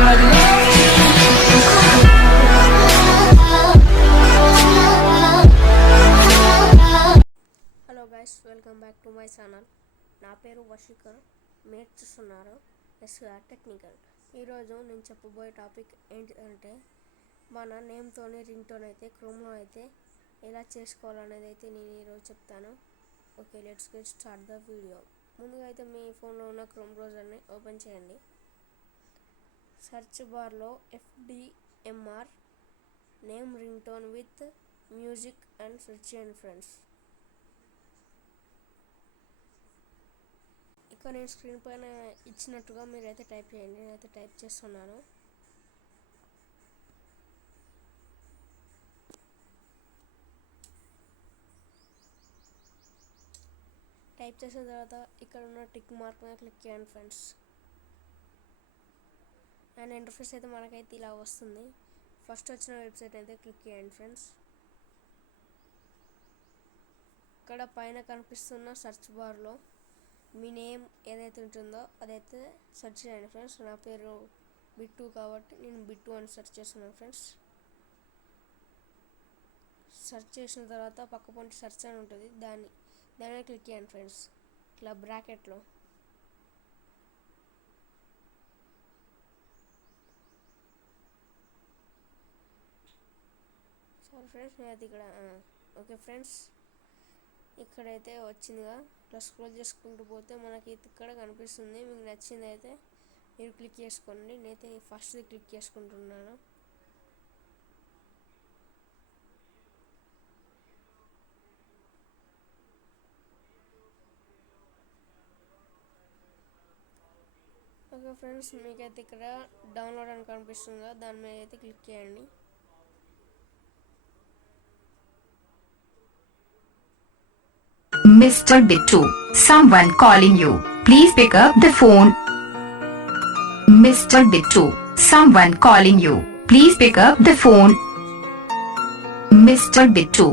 Hello guys, welcome back to my channel. నా పేరు వశీకర్. మీరు చూస్తున్నారు ఎస్ఆర్ టెక్నికల్. ఈరోజు నేను చెప్పబోయే టాపిక్ ఏంటంటే మన నేమ్తోనే రింగ్టోన్ అయితే క్రోమ్లో అయితే ఎలా చేసుకోవాలనేది అయితే నేను ఈరోజు చెప్తాను. Okay, let's get start the video. ముందుగా అయితే మీ ఫోన్లో ఉన్న క్రోమ్ బ్రౌజర్ని ఓపెన్ చేయండి. సెర్చ్ బార్లో FDMR name ringtone with music and search చేయండి ఫ్రెండ్స్. ఇక్కడ నేను స్క్రీన్ పైన ఇచ్చినట్టుగా మీరైతే టైప్ చేయండి. నేనైతే టైప్ చేస్తున్నాను. టైప్ చేసిన తర్వాత ఇక్కడ ఉన్న టిక్ మార్క్ మీద క్లిక్ చేయండి ఫ్రెండ్స్. అండ్ ఇంటర్ఫేస్ అయితే మనకైతే ఇలా వస్తుంది. ఫస్ట్ వచ్చిన వెబ్సైట్ అయితే క్లిక్ చేయండి ఫ్రెండ్స్. ఇక్కడ పైన కనిపిస్తున్న సెర్చ్ బార్లో మీ నేమ్ ఏదైతే ఉంటుందో అదైతే సెర్చ్ చేయండి ఫ్రెండ్స్. నా పేరు బిట్టు కాబట్టి నేను బిట్టు అని సెర్చ్ చేస్తున్నాను ఫ్రెండ్స్. సెర్చ్ చేసిన తర్వాత పక్క పొంటి సెర్చ్ అని ఉంటుంది, దాని క్లిక్ చేయండి ఫ్రెండ్స్. ఇట్లా బ్రాకెట్లో సరే ఫ్రెండ్స్, నేనైతే ఇక్కడ ఓకే ఫ్రెండ్స్, ఇక్కడైతే వచ్చిందిగా. ఇట్లా స్క్రోల్ చేసుకుంటూ పోతే మనకి ఇక్కడ కనిపిస్తుంది. మీకు నచ్చింది అయితే మీరు క్లిక్ చేసుకోండి. నేనైతే ఫస్ట్ క్లిక్ చేసుకుంటున్నాను. ఓకే ఫ్రెండ్స్, మీకైతే ఇక్కడ డౌన్లోడ్ అని కనిపిస్తుందో దాని మీద అయితే క్లిక్ చేయండి. Mr. Bittu, someone calling you. Please pick up the phone. Mr. Bittu, someone calling you. Please pick up the phone. Mr. Bittu.